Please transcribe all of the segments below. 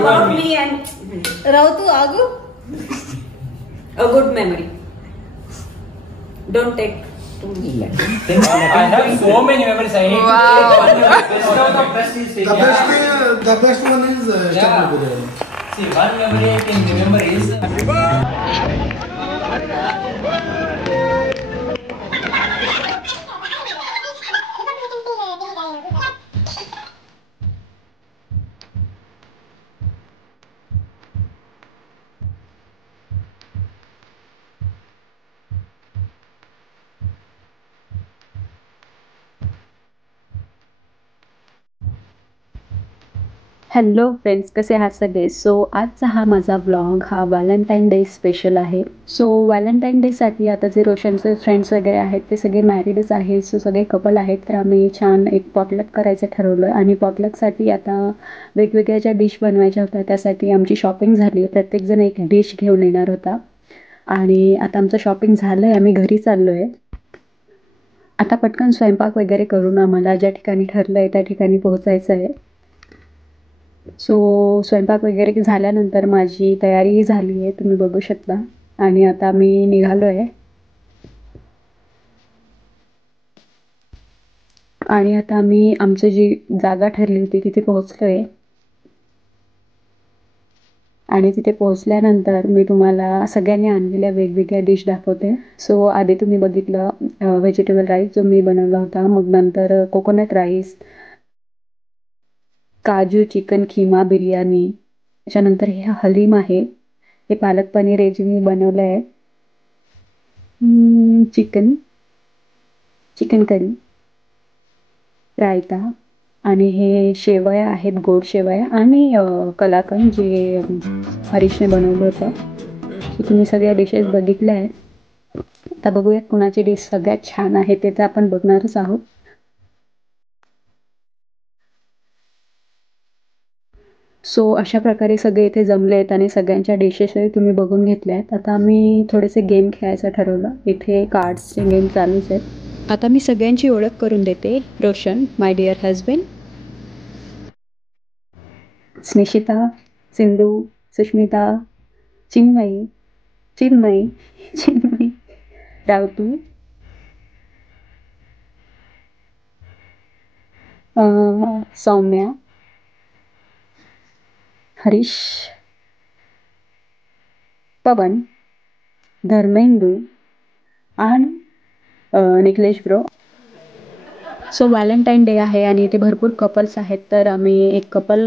about me and Rautu Agu? a good memory. Don't take too much. I have so many memories. I need to take one memory. The best one is Chakra. See, one memory I can remember is. Hello friends, कसे आहात सगळे. सो आजचा हा माझा blog हा Valentine day special आहे. सो Valentine डेसाठी आता जे रोशनचे friends वगैरे आहेत ते सगळे मॅरिडच आहेत. सो सगळे कपल आहेत. तर आम्ही छान एक पॉटलक करायचं ठरवलं आणि पॉटलकसाठी आता वेगवेगळ्या ज्या डिश बनवायच्या होत्या त्यासाठी आमची शॉपिंग झाली. प्रत्येकजण एक डिश घेऊन येणार होता आणि आता आमचं शॉपिंग झालं आहे. आम्ही घरी चाललो आहे. आता पटकन स्वयंपाक वगैरे करून आम्हाला ज्या ठिकाणी ठरलं आहे त्या ठिकाणी पोहोचायचं आहे. सो स्वयंपाक वगैरे झाल्यानंतर माझी तयारी झाली आहे, तुम्ही बघू शकता. आणि आता मी निघालो आहे आणि आता आम्ही आमची जी जागा ठरली होती तिथे पोहोचलो आहे. आणि तिथे पोहोचल्यानंतर मी तुम्हाला सगळ्यांनी आणलेल्या वेगवेगळ्या डिश दाखवते. सो आधी तुम्ही बघितलं व्हेजिटेबल राईस जो मी बनवला होता. मग नंतर कोकोनट राईस, काजू चिकन खिमा बिर्याणी, त्याच्यानंतर हे हलीम आहे, हे पालक पनीर हे जे मी बनवलं आहे, चिकन करी, रायता आणि हे शेवया आहेत, गोड शेवया आणि कलाकंद जे हरीशने बनवलं होतं. सो तुम्ही सगळ्या डिशेस बघितल्या आहेत. आता बघूयात कुणाची डिश सगळ्यात छान आहे ते तर आपण बघणारच आहोत. सो अशा प्रकारे सगळे इथे जमले आहेत आणि सगळ्यांच्या डिशेसही तुम्ही बघून घेतल्या आहेत. आता आम्ही थोडेसे गेम खेळायचं ठरवलं. इथे कार्ड्सचे गेम चालूच आहेत. आता मी सगळ्यांची ओळख करून देते. Roshan, my dear husband, Snishita, Sindhu, Sushmita, Chinmayi, Rawatu, Saumya, Harish, Pawan, Dharmendu आणि Nikhilesh bro. So Valentine Day आहे आणि इथे भरपूर कपल्स आहेत. तर आम्ही एक कपल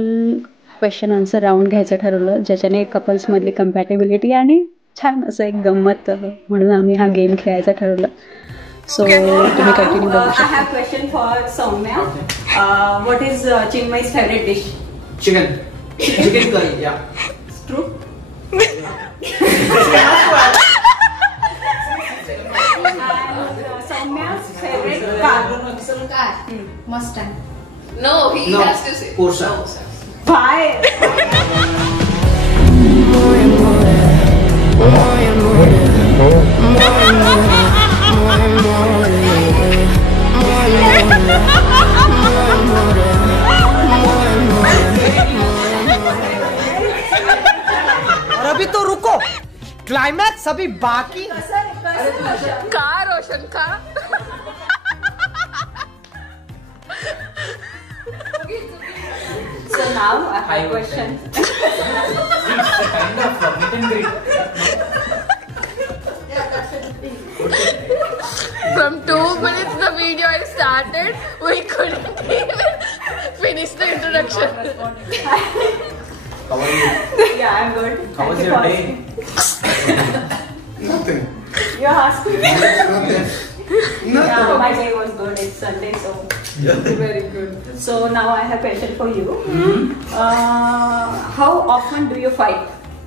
क्वेश्चन आन्सर राऊंड घ्यायचं ठरवलं ज्याच्याने कपल्समधली कम्पॅटेबिलिटी आणि छान असं एक गंमत म्हणून आम्ही हा गेम खेळायचा ठरवलं. सो तुम्ही कंटिन्यू करू शकता. I have question for Soumya. What is Chinmay's favorite dish? Chicken curry, yeah. It's true. Soumya's favorite car. Mustang. No, he has to say. Porsche. Why? और अभी तो रुको, क्लाइमैक्स अभी बाकी. का रोशन का. So now I have a question. It's a kind of meet and greet. From 2 minutes the video had started, we couldn't even finish the introduction. How are you? Yeah, I'm good. How was Thank you your for day? asking. Nothing. You're asking me? Nothing. Yeah, my day was good. It's Sunday, so very good. So now I have a question for you. How often do you fight?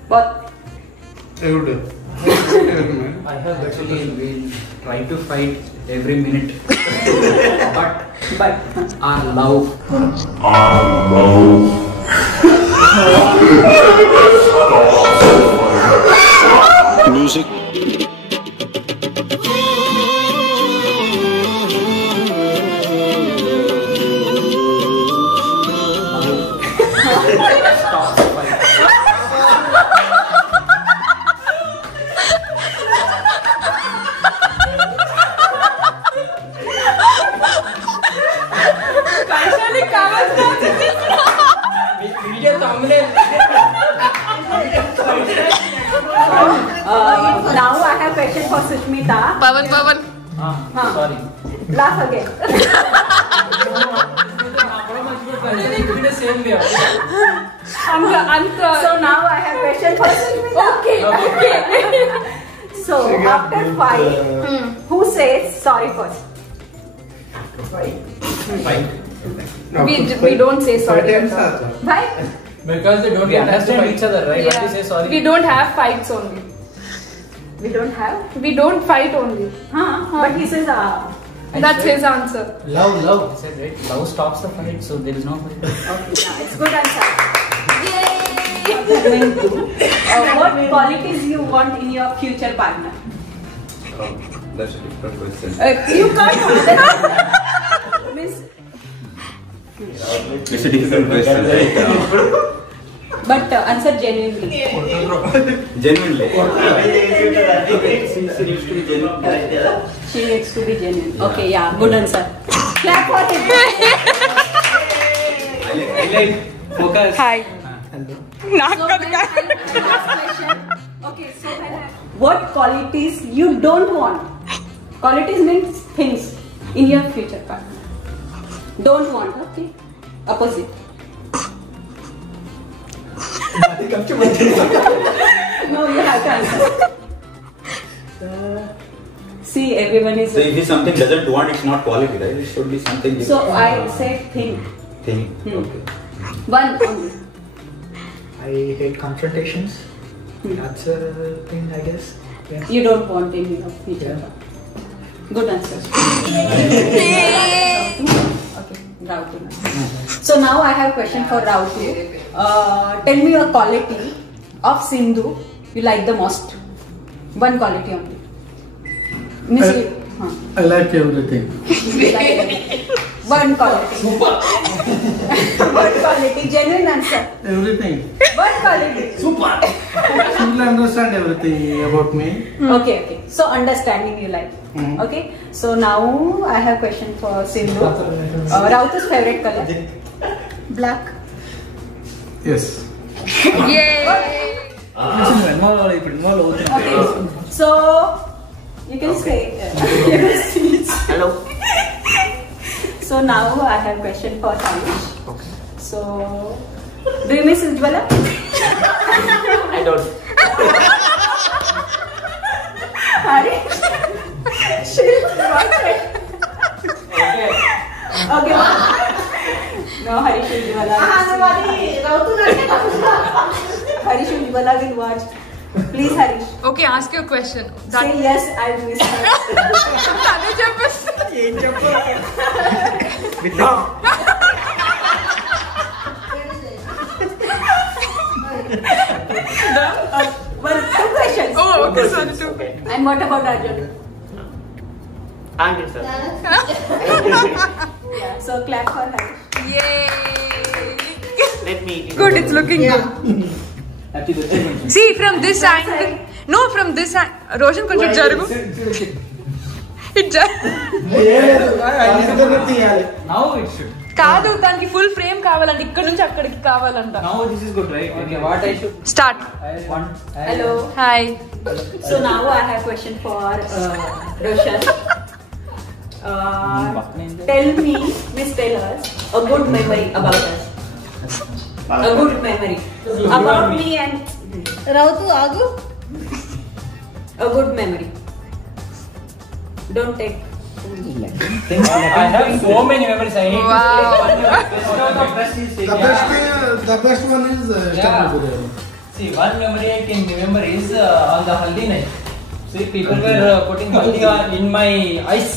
But Every day. I have actually been trying to fight every minute. but our love. Music. Stops fight. Now I have question for Sushmita. Pawan. Sorry. Laugh again. So now I have question for Sushmita. Okay. So after fight, who says sorry first? We don't say sorry. Why? Because they don't understand each other, right? What you say sorry. We don't have fights only. We don't have. We don't fight only. But he says That's his answer. Love. I said right. Love stops the fight, so there is no fight. Okay, it's good answer. Yay! What qualities you want in your future partner? That's a different question. You can't answer. Miss. It's a difficult question, right? But answer genuinely. Genuinely. She needs to be genuine. Okay, yeah, good answer. Clap for him. Focus. Hi. Last question. Okay, so what qualities you don't want? Qualities means things in your future partner. Don't want, okay? Opposite. No, you have to answer. See, everyone is. So if it's something doesn't want, it's not quality, right? It should be something. So I say thing. Thing. Okay. One only. I hate confrontations. That's a thing, I guess. Yeah. You don't want in your future. Yeah. Good answer. Okay, Rautu. So now I have question for Rautu. Tell me a quality of Sindhu you like the most. One quality only. I like everything. One quality. One quality. Genuine answer. Everything. One quality. She will understand everything about me. Okay. So understanding you like. Okay. So now I have question for Sindhu. Rautu's favorite color? Black. Yes. Yay! Okay. So you can say. Hello. So now I have question for Harish. Okay. So do you miss Ujjwala? I don't. Harish? She's not it. Okay. No, Harish Ujjwala. Harish Ujjwala will watch. Please, Harish. Okay, ask your question. Say yes, I will miss her. Well, two questions. Oh, okay, sorry, two. And what about Arjun? Answer. Yeah, so clap for Harish. Yay! Let me eat it. Good, it's looking good. Happy birthday. See, from this angle. No, from this angle. Roshan, consider Jarugu. Now it should. కాదు దానికి full frame కావాలంట ఇక్కడ నుంచి అక్కడికి కావాలంట. Now this is good, right? Okay, what I should start. Hello. Hi. So now I have question for Roshan. Tell us a good memory about us. A good memory about me and Rautu, Agu. a good memory. Don't take. I have so many memories. I need Wow. to say one. The best is The best one is See, one memory I can remember is on the haldi night. See, people were putting haldi in my eyes.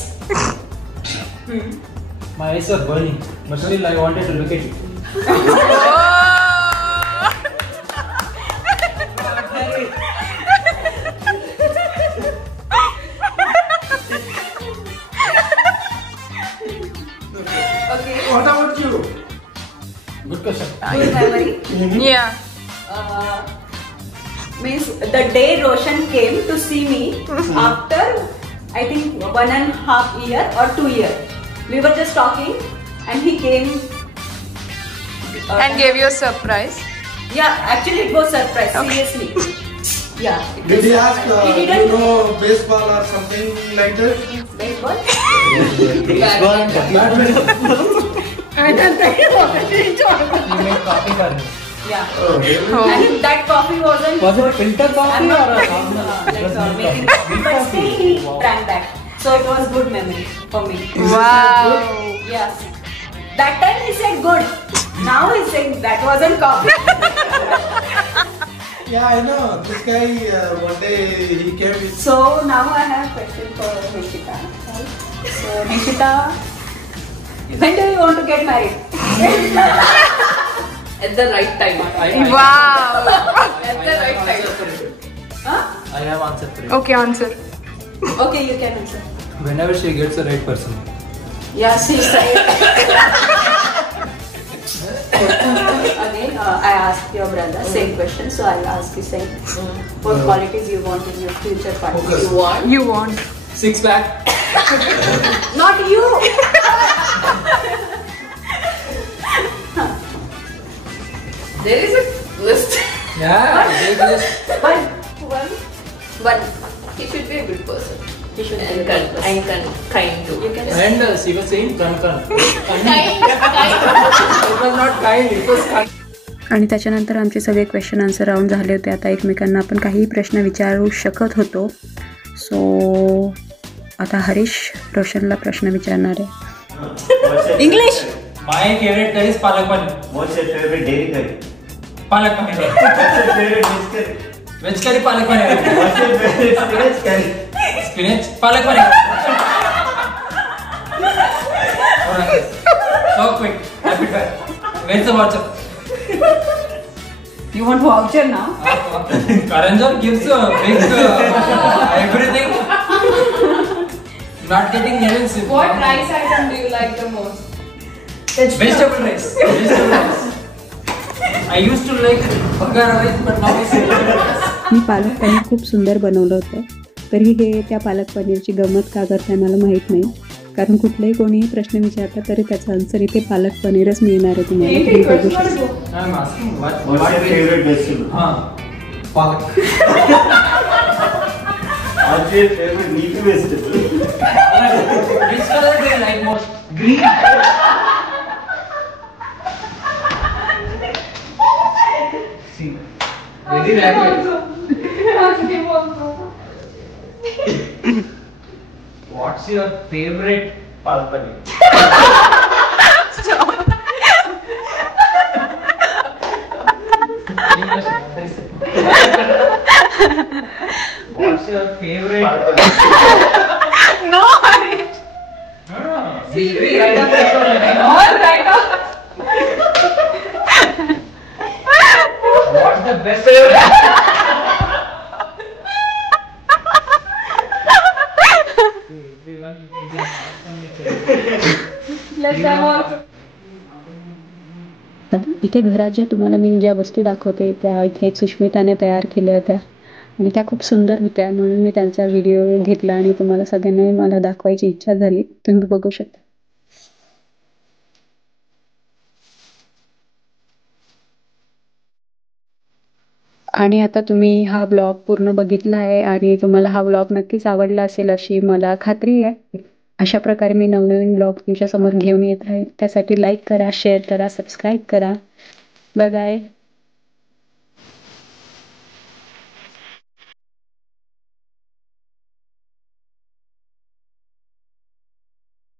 My eyes were burning, but still I wanted to look at it. What about you? Good question. Good memory. Yeah. Means the day Roshan came to see me after I think 1.5 year or 2 years. We were just talking and he came And gave you a surprise. Yeah, actually it was surprise. Seriously. Yeah. it Did was he ask, surprise. He you didn't know, baseball or something like that? baseball. And then they wanted to enjoy. You made coffee for him. Yeah. Oh, really? And that coffee wasn't. Was it filter coffee I'm not or a making, normal? It was milk making coffee. coffee, but still he drank that. So it was good memory for me. Wow. Yes. That time he said good. Now he's saying that wasn't coffee. Yeah, I know. This guy, one day he came with. So now I have a question for Nishita. So Nishita, when do you want to get married? At the right time. Wow. At the right time. Huh? I have answer for it. Okay, answer. Okay, you can answer. Whenever she gets the right person. Yeah, she said. Again, I asked your brother same question, so I'll ask you same. What qualities you want in your future partner? You want. Six pack. Not you. There is a list. Yeah. they just- One. He should be a good person. He should And be kind, good. and kind too. You can. And she was saying kan. It Kind. was not kind. It was kind. आणि त्याच्यानंतर आमचे सगळे question answer round झाले होते. आता एकमेकांना आपण काहीही प्रश्न विचारू शकत होतो. सो आता हरीश रोशनला प्रश्न विचारणार आहे. English. My favorite curry is palak paneer. What's your favorite dairy curry? Palak paneer. What's your favorite veg curry? Veg curry palak paneer. What's your favorite spinach curry? Spinach palak paneer. Alright. So quick. Rapid fire. Where's the voucher? You want voucher now? Karanjam gives big everything. Not getting even simple. What rice item do you like the most? Vegetable rice. Vegetable rice. I used to like bagara rice, but now it's vegetable rice. मी पालक पनीर खूप सुंदर बनवलं होतं. तरी हे त्या पालक पनीरची गंमत का करते मला माहीत नाही. कारण कुठलाही कोणीही प्रश्न विचारता तरी त्याचा आन्सर इथे पालक पनीरच मिळणार आहे तुम्हाला. तुम्ही बघू शकता. I'm asking What's your favorite vegetable? Palak. What's your favorite leafy vegetable? Which color do you like most? Green. See, very rapid. What's your favorite palak paneer? What's your favorite? No, Harish. See, right up. All right up. What's the best? इथे घरात ज्या तुम्हाला मी ज्या वस्तू दाखवते त्या इथे सुष्मिताने तयार केल्या होत्या आणि त्या खूप सुंदर होत्या. म्हणून मी त्यांचा व्हिडिओ घेतला आणि तुम्हाला सगळ्यांना मला दाखवायची इच्छा झाली. तुम्ही बघू शकता. आणि आता तुम्ही हा ब्लॉग पूर्ण बघितला आहे आणि तुम्हाला हा ब्लॉग नक्कीच आवडला असेल अशी मला खात्री आहे. अशा प्रकारे मी नवनवीन ब्लॉग तुमच्यासमोर घेऊन येत आहे. त्यासाठी लाईक करा, शेअर करा, सबस्क्राईब करा. Bye bye.